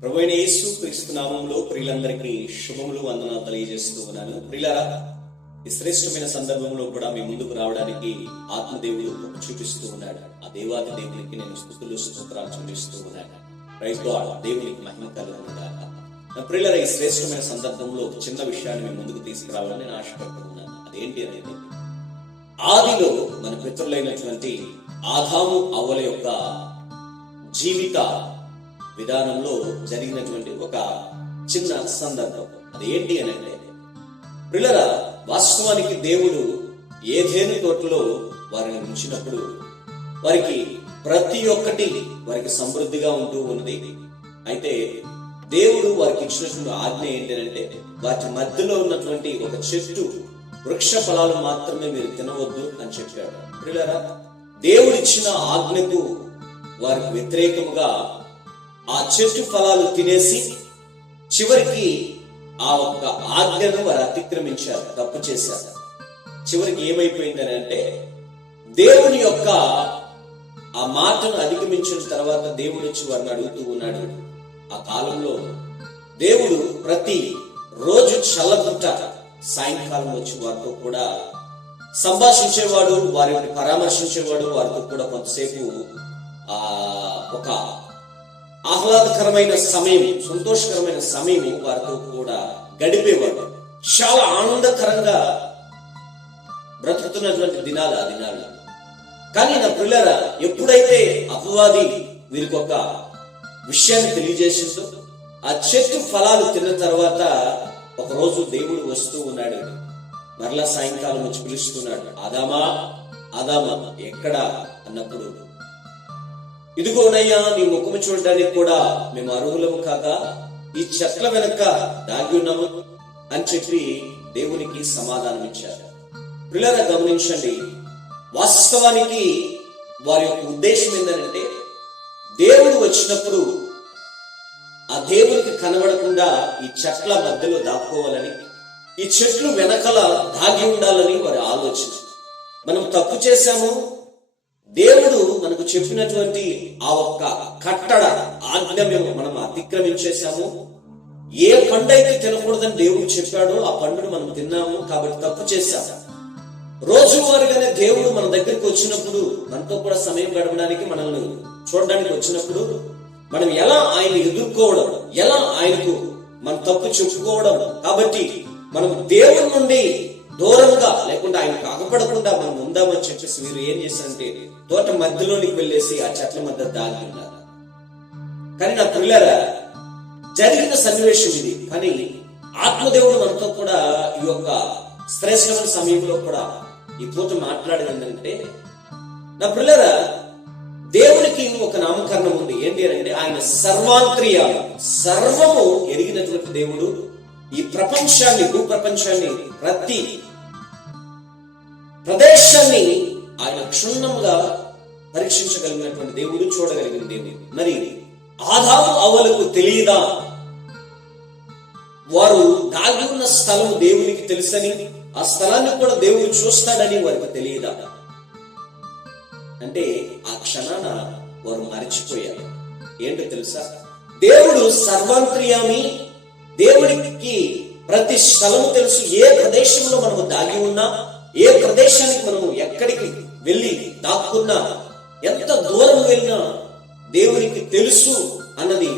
ప్రభువైన యేసు క్రీస్తు నామములో ప్రియులందరికీ శుభములు వందనాలు తెలియజేస్తూ ఉన్నాను. ప్రియులారా, ఈ శ్రేష్టమైన సందర్భంలో కూడా మీ ముందుకు రావడానికి ఆత్మదేవుడు కృప చూపిస్తూ ఉన్నాడు. ఆ దేవాది దేవునికి నేను స్తుతులు స్తోత్రాలు చూపిస్తూ ఉన్నాను. ప్రైజ్ గాడ్, దేవునికి మహిమ కలుగునుగాక. నా ప్రియులారా, ఈ శ్రేష్టమైన సందర్భంలో ఒక చిన్న విషయాన్ని మీ ముందుకు తీసుకురావాలని నేను ఆశపడుతున్నాను. అదేంటి అనేది, ఆదిలో మన పితరులైనటువంటి ఆదాము అవ్వల యొక్క జీవిత విధానంలో జరిగినటువంటి ఒక చిన్న సందర్భం. అది ఏంటి అని అంటే, ప్రియులారా, వాస్తవానికి దేవుడు ఏదెను తోటలో వారిని ఉంచినప్పుడు వారికి ప్రతి ఒక్కటి వారికి సమృద్ధిగా ఉంటూ ఉన్నది. అయితే దేవుడు వారికి ఇచ్చినటువంటి ఆజ్ఞ ఏంటంటే, వాటి మధ్యలో ఉన్నటువంటి ఒక చెట్టు వృక్ష ఫలాలు మాత్రమే మీరు తినవద్దు అని చెప్పాడు. ప్రియులారా, దేవుడిచ్చిన ఆజ్ఞకు వారికి వ్యతిరేకముగా ఆ చెట్టు ఫలాలు తినేసి చివరికి ఆ ఒక్క ఆజ్ఞను వారు అతిక్రమించారు, తప్పు చేశారు. చివరికి ఏమైపోయిందని అంటే, దేవుని యొక్క ఆ మాటను అధిగమించిన తర్వాత దేవుడు వచ్చి వారిని అడుగుతూ ఉన్నాడు. ఆ కాలంలో దేవుడు ప్రతి రోజు చల్లపుట్ట సాయంకాలం వచ్చి వారితో కూడా సంభాషించేవాడు, వారిని పరామర్శించేవాడు, వారితో కూడా కొంతసేపు ఒక ఆహ్లాదకరమైన సమయం, సంతోషకరమైన సమయం వారితో కూడా గడిపేవాడు. చాలా ఆనందకరంగా బ్రతుకుతున్నటువంటి దినాలు ఆ దినాలు. కానీ నా ప్రియులారా, ఎప్పుడైతే అపవాది వీరికి ఒక విషయాన్ని తెలియజేసిందో, ఆ చెట్టు ఫలాలు తిన్న తర్వాత ఒక రోజు దేవుడు వస్తూ ఉన్నాడు. మరలా సాయంకాలం వచ్చి పిలుస్తున్నాడు, ఆదామా ఆదామా ఎక్కడా అన్నప్పుడు, ఇదిగోనయ్యా నీ ముఖము చూడడానికి కూడా మేము అర్హులము కాక ఈ చెట్ల వెనక దాగి ఉన్నాము అని చెప్పి దేవునికి సమాధానం ఇచ్చారు. పిల్లల గమనించండి, వాస్తవానికి వారి యొక్క ఉద్దేశం ఏంటంటే, దేవుడు వచ్చినప్పుడు ఆ దేవునికి కనబడకుండా ఈ చెట్ల మధ్యలో దాక్కోవాలని, ఈ చెట్లు వెనకల దాగి ఉండాలని వారి ఆలోచన. మనం తప్పు చేశాము, దేవుడు మనకు చెప్పినటువంటి ఆ ఒక్క కట్టడ ఆజ్ఞ మనం అతిక్రమించేశాము. ఏ పండు అయితే తినకూడదని దేవుడు చెప్పాడో ఆ పండును మనం తిన్నాము, కాబట్టి తప్పు చేశాము. రోజువారీగానే దేవుడు మన దగ్గరికి వచ్చినప్పుడు, మనతో కూడా సమయం గడపడానికి, మనల్ని చూడడానికి వచ్చినప్పుడు మనం ఎలా ఆయన ఎదుర్కోవడం, ఎలా ఆయనకు మన తప్పు చెప్పుకోవడం. కాబట్టి మనం దేవుడి నుండి దూరంగా లేకుండా ఆయనకు అగపడకుండా మనం ఉందామని చెప్పేసి మీరు ఏం చేశారంటే, తోట మధ్యలోనికి వెళ్ళేసి ఆ చెట్ల మధ్య దాగి ఉన్నారు. కానీ నా పిల్లరా, జరిగిన సన్నివేశం ఇది. కానీ ఆత్మదేవుడు మనతో కూడా ఈ యొక్క శ్రేష్టమైన సమయంలో కూడా ఈ పూట మాట్లాడేదంటే, నా పిల్లరా, దేవునికి ఒక నామకరణం ఉంది. ఏంటి అంటే, ఆయన సర్వాంత్రియాలు, సర్వము ఎరిగినటువంటి దేవుడు. ఈ ప్రపంచాన్ని, భూప్రపంచాన్ని, ప్రతి ప్రదేశాన్ని ఆయన క్షుణ్ణంగా పరీక్షించగలిగినటువంటి దేవుడు, చూడగలిగిన దేవుడు. మరి ఆదాము అవ్వలకు తెలియదా వారు దాగి ఉన్న స్థలం దేవునికి తెలుసని, ఆ స్థలాన్ని కూడా దేవుడు చూస్తాడని వారికి తెలియదా? అంటే ఆ క్షణాన వారు మరిచిపోయారు. ఏంటో తెలుసా, దేవుడు సర్వాంత్రియామి, దేవుడికి ప్రతి స్థలము తెలుసు. ఏ ప్రదేశంలో మనము దాగి ఉన్నా, ఏ ప్రదేశానికి మనము ఎక్కడికి వెళ్ళి దాక్కున్నా, ఎంత దూరం వెళ్ళినా దేవునికి తెలుసు అన్నది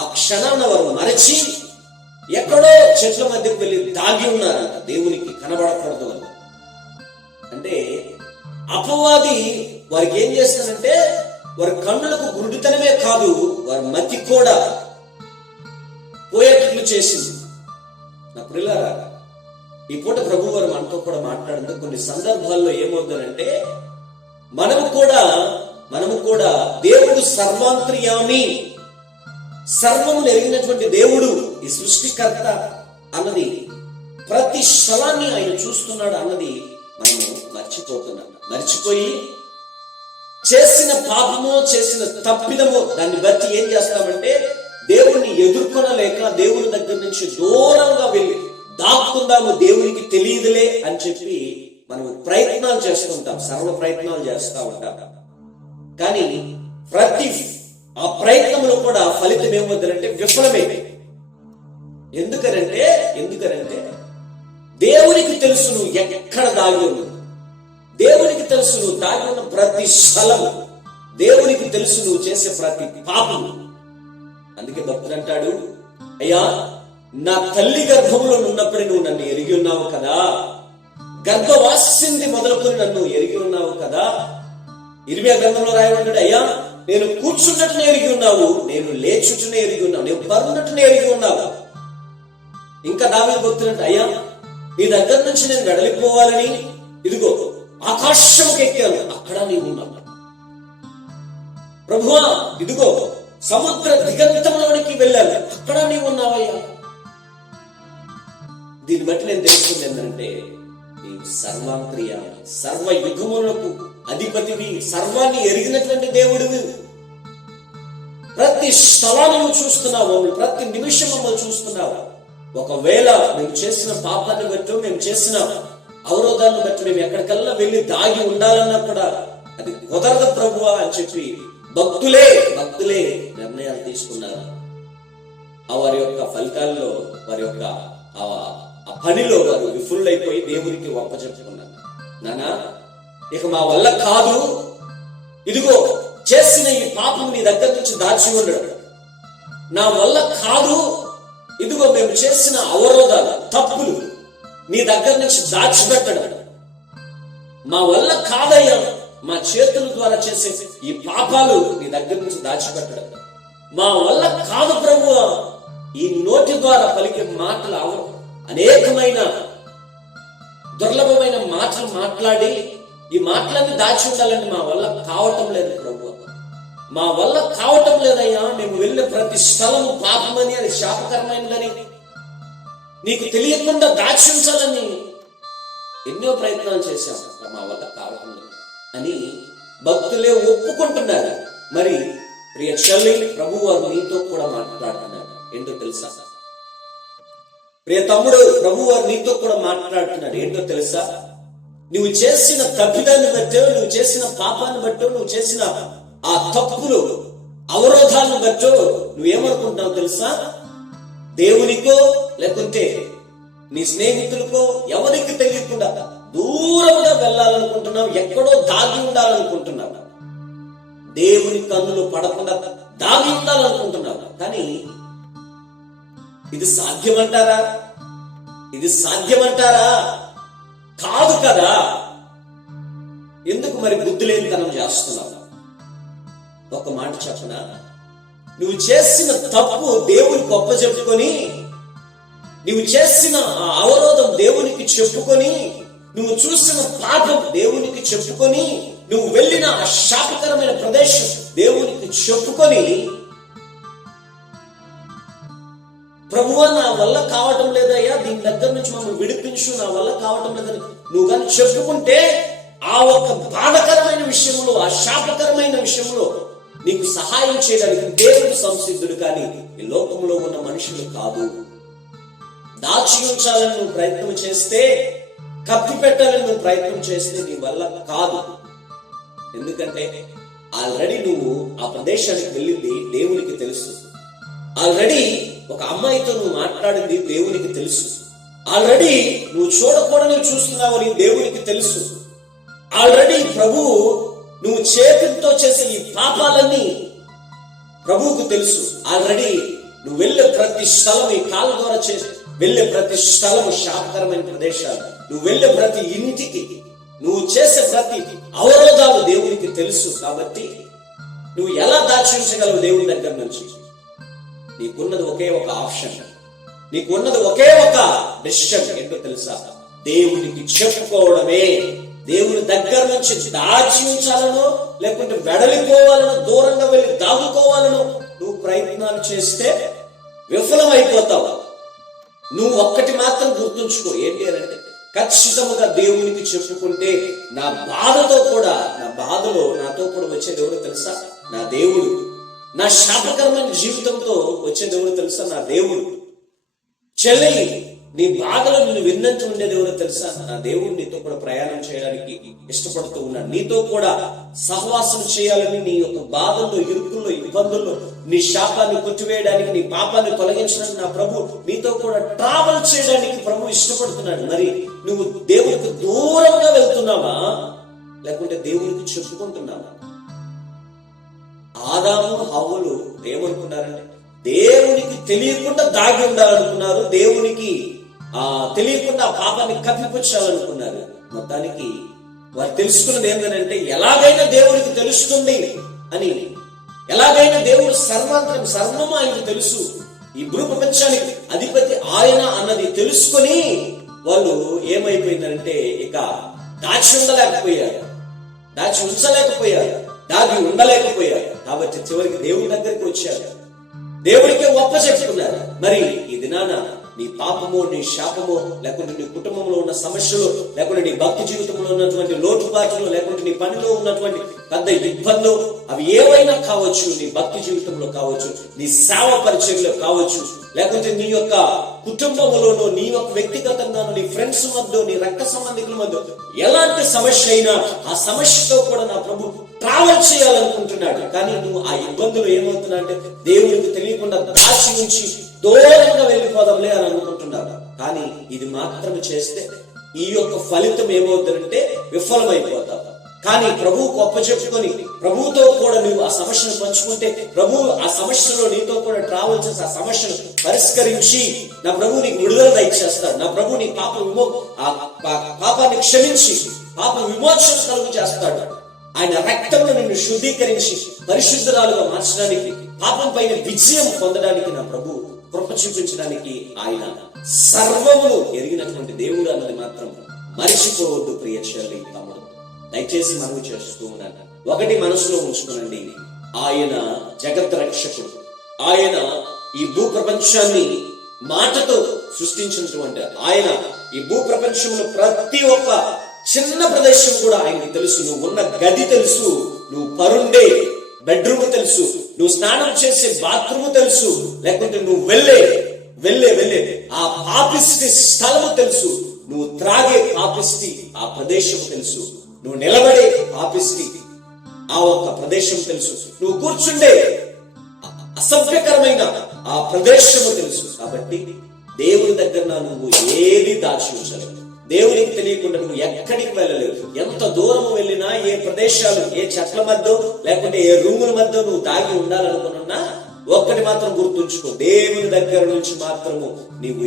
ఆ క్షణాన వారు మరచి ఎక్కడో చెట్ల మధ్యకు వెళ్ళి దాగి ఉన్నారంట, దేవునికి కనబడకూడదు అని. అంటే అపవాది వారికి ఏం చేస్తానంటే, వారి కన్నులకు గురుడితనమే కాదు, వారి మతి కూడా పోయేటట్లు చేసింది. నా ప్రియులారా, ఈ పూట ప్రభు వారు మనతో కూడా మాట్లాడుతూ కొన్ని సందర్భాల్లో ఏమవుతుందంటే, మనము కూడా దేవుడు సర్వాంత్రియామి, సర్వము ఎరిగినటువంటి దేవుడు, ఈ సృష్టికర్త అన్నది, ప్రతి స్థలాన్ని ఆయన చూస్తున్నాడు అన్నది మనము మర్చిపోతున్నాం. మర్చిపోయి చేసిన పాపమో, చేసిన తప్పిదమో దాన్ని బట్టి ఏం చేస్తామంటే, దేవుణ్ణి ఎదుర్కొనలేక దేవుని దగ్గర నుంచి దూరంగా వెళ్ళి దాక్కుందాము, దేవునికి తెలియదులే అని చెప్పి మనం ప్రయత్నాలు చేస్తూ ఉంటాం, సర్వ ప్రయత్నాలు చేస్తూ ఉంటాం. కానీ ప్రతి ఆ ప్రయత్నంలో కూడా ఫలితం ఏమవుతుందంటే విఫలమే. ఎందుకనంటే దేవునికి తెలుసు నువ్వు ఎక్కడ దాగి ఉన్నావు. దేవునికి తెలుసు నువ్వు దాగి ఉన్న ప్రతి స్థలం. దేవునికి తెలుసు నువ్వు చేసే ప్రతి పాపం. అందుకే భక్తుడు అంటాడు, అయ్యా నా తల్లి గర్భంలో ఉన్నప్పుడే నువ్వు నన్ను ఎరిగి ఉన్నావు కదా, గర్భవాసింది మొదలుకొని నన్ను ఎరిగి ఉన్నావు కదా. ఇర్మియా గ్రంథంలో రాయబడ్డాడు, అయ్యా నేను కూర్చున్నట్టునే ఎరిగి ఉన్నావు, నేను లేచుటనే ఎరిగి ఉన్నావు, నేను పరున్నట్టునే ఎరిగి ఉన్నావు. ఇంకా దావీదు భక్తుడంటే, అయ్యా నీ దగ్గర నుంచి నేను వెడలిపోవాలని ఇదిగో ఆకాశంకి ఎక్కాను, అక్కడ నీవు ఉన్నావు. ప్రభువా ఇదిగో సముద్ర దిగంతంలోనికి వెళ్ళాను, అక్కడ నీవు ఉన్నావయ్యా. దీన్ని బట్టి నేను తెలుసుకుంది ఏంటంటే నీవు సర్వాంతర్య, సర్వ యుగములకు అధిపతివి, సర్వాన్ని ఎరిగినటువంటి దేవుడివి. ప్రతి స్థలాన్ని నువ్వు చూస్తున్నావు, ప్రతి నిమిషం మమ్మల్ని చూస్తున్నావు. ఒకవేళ మేము చేసిన పాపాన్ని బట్టి, మేము చేసిన అవరోధాన్ని బట్టి మేము ఎక్కడికల్లా వెళ్ళి దాగి ఉండాలన్నా కూడా అది కుదరదు ప్రభువా అని చెప్పి భక్తులే నిర్ణయాలు తీసుకున్నారు. వారి యొక్క ఫలితాల్లో, వారి యొక్క ఆ పనిలో వారు విఫుల్లైపోయి దేవునికి ఒప్పచెప్పుకున్నారు. నానా ఇక మా వల్ల కాదు, ఇదిగో చేసిన ఈ పాపం నీ దగ్గర నుంచి దాచి ఉండడు, నా వల్ల కాదు, ఇదిగో మేము చేసిన అవరోధాలు, తప్పులు నీ దగ్గర నుంచి దాచిపెట్టడం మా వల్ల కాదయ్యా. మా చేతుల ద్వారా చేసే ఈ పాపాలు నీ దగ్గర నుంచి దాచిపెట్టడం మా వల్ల కాదు ప్రభువా. ఈ నోటి ద్వారా పలికే మాటలు అనేకమైన దుర్లభమైన మాటలు మాట్లాడి ఈ మాటలన్నీ దాచి ఉండాలని మా వల్ల కావటం లేదు ప్రభువా, మా వల్ల కావటం లేదయ్యా. మేము వెళ్ళే ప్రతి స్థలము పాపమని, అది శాపకరమైనదని నీకు తెలియకుండా దాచి ఉంచాలని ఎన్నో ప్రయత్నాలు చేశాం, మా వల్ల కావటం లేదు అని భక్తులే ఒప్పుకుంటున్నారు. మరి ప్రియ చెల్లి, ప్రభువు వారు నీతో కూడా మాట్లాడుతున్నారు. ఏంటో తెలుసా? ప్రియ తమ్ముడు, ప్రభువు వారు నీతో కూడా మాట్లాడుతున్నాడు. ఏంటో తెలుసా? నువ్వు చేసిన తప్పిదాన్ని బట్టో, నువ్వు చేసిన పాపాన్ని బట్టో, నువ్వు చేసిన ఆ తప్పులు అవరోధాలను బట్టో నువ్వేమనుకుంటున్నావు తెలుసా? దేవునికో లేకుంటే నీ స్నేహితులకో ఎవరికి తెలియకుండా దూరంగా వెళ్ళాలనుకుంటున్నావు, ఎక్కడో దాగి ఉండాలనుకుంటున్నావు, దేవుని కన్నులు పడకుండా దాగి ఉండాలనుకుంటున్నావు. కానీ ఇది సాధ్యమంటారా? ఇది సాధ్యమంటారా? కాదు కదా. ఎందుకు మరి బుద్ధిలేనితనం చేస్తున్నావు? ఒక మాట చెప్పనా, నువ్వు చేసిన తప్పు దేవునికి అప్పచెప్పుకొని, నువ్వు చేసిన ఆ అవరోధం దేవునికి చెప్పుకొని, నువ్వు చూసిన పాపం దేవునికి చెప్పుకొని, నువ్వు వెళ్ళిన ఆ శాపకరమైన ప్రదేశం దేవునికి చెప్పుకొని, ప్రభువా నా వల్ల కావటం లేదయ్యా, దీని దగ్గర నుంచి మమ్మల్ని విడిపించు, నా వల్ల కావటం లేదని నువ్వు కానీ చెప్పుకుంటే, ఆ ఒక బాధకరమైన విషయంలో, ఆ శాపకరమైన విషయంలో నీకు సహాయం చేయడానికి దేవుడు సంసిద్ధుడు, కానీ ఈ లోకంలో ఉన్న మనుషులు కాదు. దాచి ఉంచాలని నువ్వు ప్రయత్నం చేస్తే, కప్పి పెట్టాలని నువ్వు ప్రయత్నం చేస్తే నీ వల్ల కాదు. ఎందుకంటే ఆల్రెడీ నువ్వు ఆ ప్రదేశానికి వెళ్ళింది దేవునికి తెలుసు. ఆల్రెడీ ఒక అమ్మాయితో నువ్వు మాట్లాడింది దేవునికి తెలుసు. ఆల్రెడీ నువ్వు చూడకూడని చూస్తున్నావని దేవునికి తెలుసు. ఆల్రెడీ ప్రభువు నువ్వు చేతులతో చేసే ఈ పాపాలన్నీ ప్రభువుకు తెలుసు. ఆల్రెడీ నువ్వు వెళ్ళే ప్రతి స్థలం, ఈ కాళ్ళ ద్వారా వెళ్ళే ప్రతి స్థలము శాపకరమైన ప్రదేశాలు, నువ్వు వెళ్ళే ప్రతి ఇంటికి, నువ్వు చేసే ప్రతి అవరోధాలు దేవునికి తెలుసు. కాబట్టి నువ్వు ఎలా దాచించగలవు దేవుని దగ్గర నుంచి? నీకున్నది ఒకే ఒక ఆప్షన్, నీకున్నది ఒకే ఒక డెసిషన్. ఏంటో తెలుసా? దేవునికి చెప్పుకోవడమే. దేవుని దగ్గర నుంచి దాచి ఉంచాలనో, లేకుంటే వెడలిపోవాలనో, దూరంగా వెళ్ళి దాగుకోవాలనో నువ్వు ప్రయత్నాలు చేస్తే విఫలమైపోతావు. నువ్వు ఒక్కటి మాత్రం గుర్తుంచుకో, ఏంటి అంటే ఖచ్చితంగా దేవునికి చెప్పుకుంటే నా బాధతో కూడా, నా బాధలో నాతో కూడా వచ్చే దేవుడు తెలుసా? నా దేవుడు. నా శాపకరమైన జీవితంతో వచ్చే దేవుడు తెలుసా? నా దేవుడు. చెల్లి, నీ బాధలో నిన్ను విన్నంచు ఉండేది ఎవరో తెలుసా? నా దేవుడు నీతో కూడా ప్రయాణం చేయడానికి ఇష్టపడుతూ ఉన్నాడు. నీతో కూడా సహవాసం చేయాలని, నీ యొక్క బాధల్లో, ఇరుకుల్లో, ఇబ్బందుల్లో నీ శాపాన్ని కొట్టివేయడానికి, నీ పాపాన్ని తొలగించడానికి నా ప్రభు నీతో కూడా ట్రావెల్ చేయడానికి ప్రభు ఇష్టపడుతున్నాడు. మరి నువ్వు దేవుడికి దూరంగా వెళ్తున్నావా, లేకుంటే దేవుడికి చెప్పుకుంటున్నావా? ఆదాము హవ్వలు ఏమనుకున్నారంటే దేవునికి తెలియకుండా దాగి ఉండాలనుకున్నారు, దేవునికి తెలియకుండా ఆ పాపాన్ని కప్పిపుచ్చాలనుకున్నారు. మొత్తానికి వారు తెలుసుకున్నది ఏంటంటే ఎలాగైనా దేవుడికి తెలుస్తుంది అని, ఎలాగైనా దేవుడు సర్వము ఆయనకు తెలుసు, ఈ భూ ప్రపంచానికి అధిపతి ఆయన అన్నది తెలుసుకొని వాళ్ళు ఏమైపోయిందంటే ఇక దాచి ఉండలేకపోయారు, దాచి ఉంచలేకపోయారు, దాగి ఉండలేకపోయారు. కాబట్టి చివరికి దేవుడి దగ్గరికి వచ్చారు, దేవుడికే ఒప్ప చెప్పుకున్నారు. మరి ఈ దినాన నీ పాపమో, నీ శాపమో, లేకుంటే నీ కుటుంబంలో ఉన్న సమస్యలు, లేకుంటే నీ భక్తి జీవితంలో ఉన్నటువంటి లోటుపాట్లు, లేకుంటే నీ పనిలో ఉన్నటువంటి పెద్ద ఇబ్బందులు, అవి ఏవైనా కావచ్చు, నీ భక్తి జీవితంలో కావచ్చు, నీ సేవ పరిచయంలో కావచ్చు, లేకుంటే నీ యొక్క కుటుంబంలోనో, నీ యొక్క వ్యక్తిగతంగానో, నీ ఫ్రెండ్స్ మధ్య, నీ రక్త సంబంధికుల మధ్య ఎలాంటి సమస్య అయినా ఆ సమస్యతో కూడా నా ప్రభు ట్రావెల్ చేయాలనుకుంటున్నాడు. కానీ నువ్వు ఆ ఇబ్బందులు ఏమవుతున్నాయంటే దేవుడికి తెలియకుండా దాచి నుంచి దూరంగా వెళ్ళిపోదాంలే అని అనుకుంటున్నాడు. కానీ ఇది మాత్రమే చేస్తే ఈ యొక్క ఫలితం ఏమవుతుందంటే విఫలమైపోతావు. కానీ ప్రభువుకు అప్పచెప్పుకొని ప్రభువుతో కూడా నువ్వు ఆ సమస్యను పంచుకుంటే ప్రభువు ఆ సమస్యలో నీతో కూడా ట్రావెల్ చేసి ఆ సమస్యను పరిష్కరించి నా ప్రభువు నీకు విడుదల దయచేస్తాడు. నా ప్రభువు నీ పాపాన్ని క్షమించి పాప విమోచన కలుగు చేస్తాడు. ఆయన రక్తంలో నిన్ను శుద్ధీకరించి పరిశుద్ధరాలుగా మార్చడానికి, పాపం పైన విజయం పొందడానికి నా ప్రభు కృప చూపించడానికి ఆయన సర్వమును ఎరిగినటువంటి దేవుడు అన్నది మాత్రం మరిచిపోవద్దు ప్రియ చెల్లి, తమ్ముడు. దయచేసి మనవి చేస్తూ ఉన్నాను, ఒకటి మనసులో ఉంచుకోనండి, ఆయన జగత్ రక్షకుడు. ఆయన ఈ భూ ప్రపంచాన్ని మాటతో సృష్టించినటువంటి ఆయన ఈ భూ ప్రపంచంలో ప్రతి ఒక్క చిన్న ప్రదేశం కూడా ఆయనకి తెలుసు. నువ్వు ఉన్న గది తెలుసు, నువ్వు పరుండే బెడ్రూమ్ తెలుసు, నువ్వు స్నానం చేసే బాత్రూమ్ తెలుసు, లేకుంటే నువ్వు వెళ్ళే ఆ పాపిష్టి స్థలము తెలుసు, నువ్వు త్రాగే పాపిష్టి ఆ ప్రదేశం తెలుసు, నువ్వు నిలబడే పాపిష్టి ఆ ఒక్క ప్రదేశం తెలుసు, నువ్వు కూర్చుండే అసభ్యకరమైన ఆ ప్రదేశము తెలుసు. కాబట్టి దేవుని దగ్గర నువ్వు ఏది దాచి ఉంచలేవు, దేవునికి తెలియకుండా నువ్వు ఎక్కడికి వెళ్ళలేవు. ఎంత దూరం వెళ్ళినా, ఏ ప్రదేశాలు, ఏ చెట్ల మధ్య లేకుంటే ఏ రూముల మధ్య నువ్వు దాగి ఉండాలనుకున్నా ఒక్కటి మాత్రం గుర్తుంచుకో, దేవుని దగ్గర నుంచి మాత్రము నీవు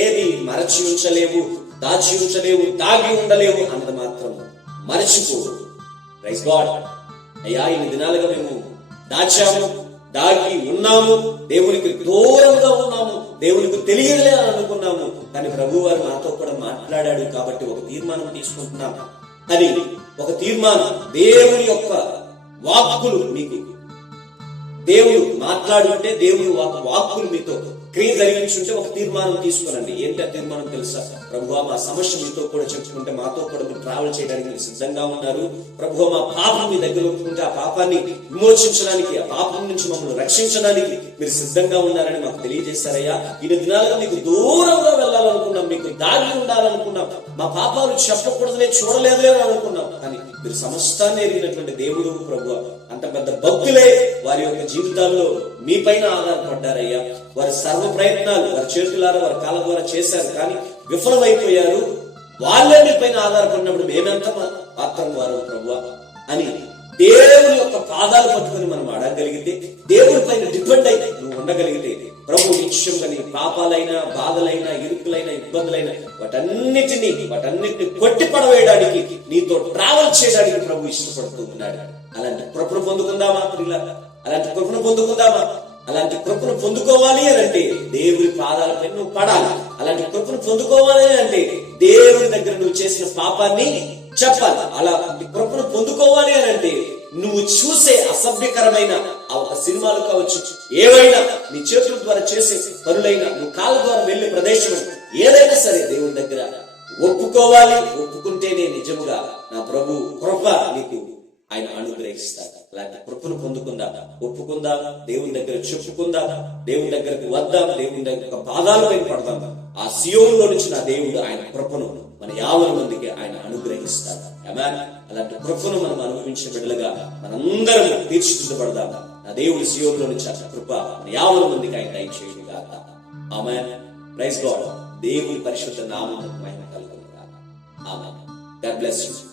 ఏది మరచి ఉంచలేవు, దాచి ఉంచలేవు, దాగి ఉండలేవు అన్నది మాత్రం మరచిపోవు. Praise God. అయ్యా, ఇన్ని దినాలుగా మేము దాచాము, దాగి ఉన్నాము, దేవునికి దూరంగా ఉన్నాము, దేవునికి తెలియలే అని అనుకున్నాము. కానీ ప్రభు వారు నాతో కూడా మాట్లాడాడు కాబట్టి ఒక తీర్మానం తీసుకుంటున్నాం. అది ఒక తీర్మానం, దేవుని యొక్క వాక్కులు మీకు, దేవుడు మాట్లాడుంటే దేవుడు వాక్కులు మీతో క్రియ జరిగించుంటే ఒక తీర్మానం తీసుకురండి. ఏంటి ఆ తీర్మానం తెలుసా? ప్రభువా, మా సమస్య మీతో కూడా చెప్పుకుంటే మాతో కూడా మీరు ట్రావెల్ చేయడానికి మీరు సిద్ధంగా ఉన్నారు. ప్రభువా, మా పాపం మీ దగ్గర ఒప్పుకుంటే ఆ పాపాన్ని విమోచించడానికి, ఆ పాపం నుంచి మమ్మల్ని రక్షించడానికి మీరు సిద్ధంగా ఉన్నారని మాకు తెలియజేశారయ్యా. ఇన్ని దినాలుగా మీకు దూరంగా వెళ్ళాలనుకున్నాం, మీకు దాగి ఉండాలనుకున్నాం, మా పాపాలు చెప్పకూడదులే, చూడలేదులే అని అనుకున్నాం. కానీ మీరు సమస్తాన్ని ఎరిగినటువంటి దేవుడు ప్రభువా, అంత పెద్ద భక్తులే వారి యొక్క జీవితాల్లో మీ పైన ఆధారపడ్డారయ్యా. వారి సర్వ ప్రయత్నాలు వారి చేతులారా వారి కాళ్ళ ద్వారా చేశారు, కానీ విఫలమైపోయారు. వాళ్ళే మీ పైన ఆధారపడినప్పుడు మేమెంత మాత్రం వారు ప్రభువా అని దేవుని యొక్క పాదాలు పట్టుకుని మనం అడగగలిగితే, దేవుడి పైన డిపెండ్ అయితే నువ్వు ఉండగలిగితే, ప్రభు నిశ్చయంగా నీ పాపాలైనా, బాధలైనా, ఇరుకులైనా, ఇబ్బందులైనా వాటన్నిటిని కొట్టి పడవేయడానికి, నీతో ట్రావెల్ చేయడానికి ప్రభు ఇష్టపడుతూ ఉన్నాడు. అలాంటి కృపను పొందుకుందామా ప్రియులారా? అలాంటి కృపను పొందుకుందామా? అలాంటి కృపను పొందుకోవాలి అని అంటే దేవుడి పాదాలపై నువ్వు పడాలి. అలాంటి కృపను పొందుకోవాలి అంటే దేవుడి దగ్గర నువ్వు చేసిన పాపాన్ని చెప్పాలి. అలా కృపను పొందుకోవాలి అని అంటే నువ్వు చూసే అసభ్యకరమైన ఆ ఒక సినిమాలు కావచ్చు, ఏవైనా నీ చేతుల ద్వారా చేసే పనులైనా, నువ్వు కాళ్ళ ద్వారా వెళ్లే ప్రదేశం ఏదైనా సరే దేవుని దగ్గర ఒప్పుకోవాలి. ఒప్పుకుంటేనే నిజముగా నా ప్రభు కృప నీకు ఆయన అనుగ్రహిస్తాడు. అలాంటి కృపను పొందుకుందాం, ఒప్పుకుందాం, దేవుని దగ్గర చెప్పుకుందాం, దేవుని దగ్గరకు వద్దాం, దేవుని దగ్గర పాదాలపై పడదాం. ఆ సియోనులో నుంచి నా దేవుడు ఆయన కృపను మన 50 మందికి ఆయన అనుగ్రహిస్తాడు. ఆమేన్. అలాంటి కృపను మనం అనుభవించే బిడ్డలుగా మనందరం తీర్చిదిద్దబడదాం. నా దేవుడు సియోనులో నుంచి ఆ కృప మన 50 మందికి ఆయన దయచేయును గాక. ఆమేన్. Praise God. దేవుని పరిశుద్ధ నామమునకు మహిమ కలుగును గాక. ఆమేన్. God bless you.